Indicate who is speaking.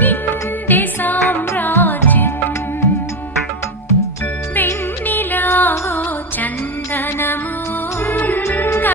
Speaker 1: 一